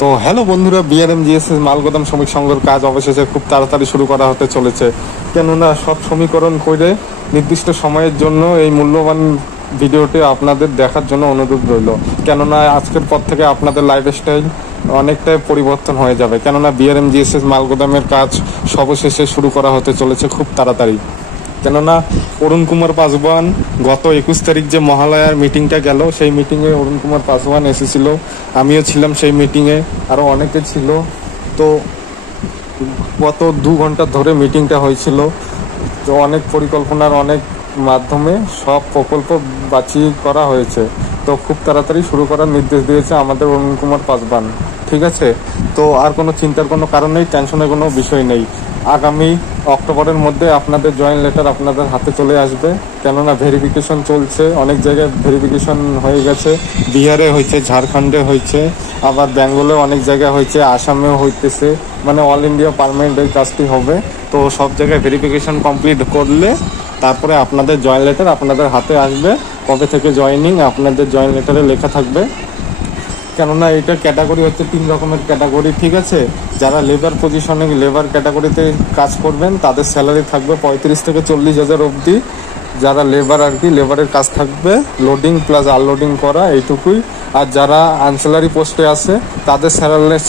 তো হ্যালো বন্ধুরা, বিআরএমজিএসএস মালগোদাম শ্রমিক সংঘের কাজ অবশেষে খুব তাড়াতাড়ি শুরু করা হতে চলেছে। কেননা সব সমীকরণ করে নির্দিষ্ট সময়ের জন্য এই মূল্যবান ভিডিওটি আপনাদের দেখার জন্য অনুরোধ রইল। কেননা আজকের পর থেকে আপনাদের লাইফস্টাইল অনেকটাই পরিবর্তন হয়ে যাবে। কেননা বিআরএমজিএসএস মালগোদামের কাজ সবশেষে শুরু করা হতে চলেছে খুব তাড়াতাড়ি। কেননা অরুণ কুমার পাসওয়ান গত 21 তারিখ যে মহালয়ার মিটিংটা গেল, সেই মিটিংয়ে অরুণ কুমার পাসওয়ান এসেছিল, আমিও ছিলাম সেই মিটিংয়ে, আরও অনেকে ছিল। তো গত 2 ঘন্টা ধরে মিটিংটা হয়েছিল। তো অনেক পরিকল্পনার অনেক মাধ্যমে সব প্রকল্প বাছিয়ে করা হয়েছে। তো খুব তাড়াতাড়ি শুরু করার নির্দেশ দিয়েছে আমাদের অরুণ কুমার পাসওয়ান। ঠিক আছে, তো আর কোনো চিন্তার কোনো কারণ নেই, টেনশনের কোনো বিষয় নেই। আগামী অক্টোবরের মধ্যে আপনাদের জয়েন্ট লেটার আপনাদের হাতে চলে আসবে। কেননা ভেরিফিকেশন চলছে, অনেক জায়গায় ভেরিফিকেশন হয়ে গেছে। বিহারে হয়েছে, ঝাড়খণ্ডে হয়েছে, আবার বেঙ্গলে অনেক জায়গায় হয়েছে, আসামেও হইতেছে। মানে অল ইন্ডিয়া পার্মানেন্ট এই কাজটি হবে। তো সব জায়গায় ভেরিফিকেশন কমপ্লিট করলে তারপরে আপনাদের জয়েন্ট লেটার আপনাদের হাতে আসবে। কবে থেকে জয়েনিং আপনাদের জয়েন্ট লেটারে লেখা থাকবে। কেননা এটা ক্যাটাগরি হচ্ছে 3 রকমের ক্যাটাগরি। ঠিক আছে, যারা লেবার পজিশনে লেবার ক্যাটাগরিতে কাজ করবেন তাদের স্যালারি থাকবে 35 থেকে 40 হাজার অবধি। যারা লেবার আর কি, লেবারের কাজ থাকবে লোডিং প্লাস আনলোডিং করা, এইটুকুই। আর যারা আনস্যালারি পোস্টে আছে তাদের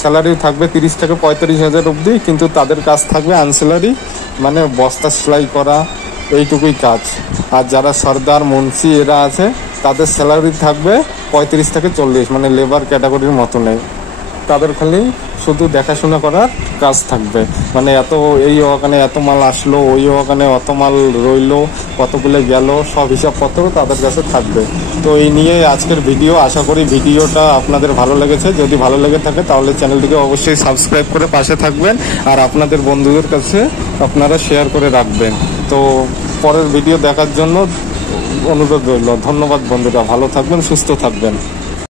স্যালারি থাকবে 30 থেকে 35 হাজার অবধি, কিন্তু তাদের কাজ থাকবে আনস্যালারি, মানে বস্তা সেলাই করা, এইটুকুই কাজ। আর যারা সর্দার মুন্সি এরা আছে তাদের স্যালারি থাকবে 35 থেকে 40, মানে লেবার ক্যাটাগরির মতো নেই। তাদের খালি শুধু দেখাশোনা করার কাজ থাকবে। মানে এই ওখানে এত মাল আসলো, ওই ওখানে অত মাল রইলো, কতগুলো গেল, সব হিসাবপত্র তাদের কাছে থাকবে। তো এই নিয়ে আজকের ভিডিও। আশা করি ভিডিওটা আপনাদের ভালো লেগেছে। যদি ভালো লেগে থাকে তাহলে চ্যানেলটিকে অবশ্যই সাবস্ক্রাইব করে পাশে থাকবেন, আর আপনাদের বন্ধুদের কাছে আপনারা শেয়ার করে রাখবেন। তো পরের ভিডিও দেখার জন্য অনুরোধ রইল। ধন্যবাদ বন্ধুরা, ভালো থাকবেন, সুস্থ থাকবেন।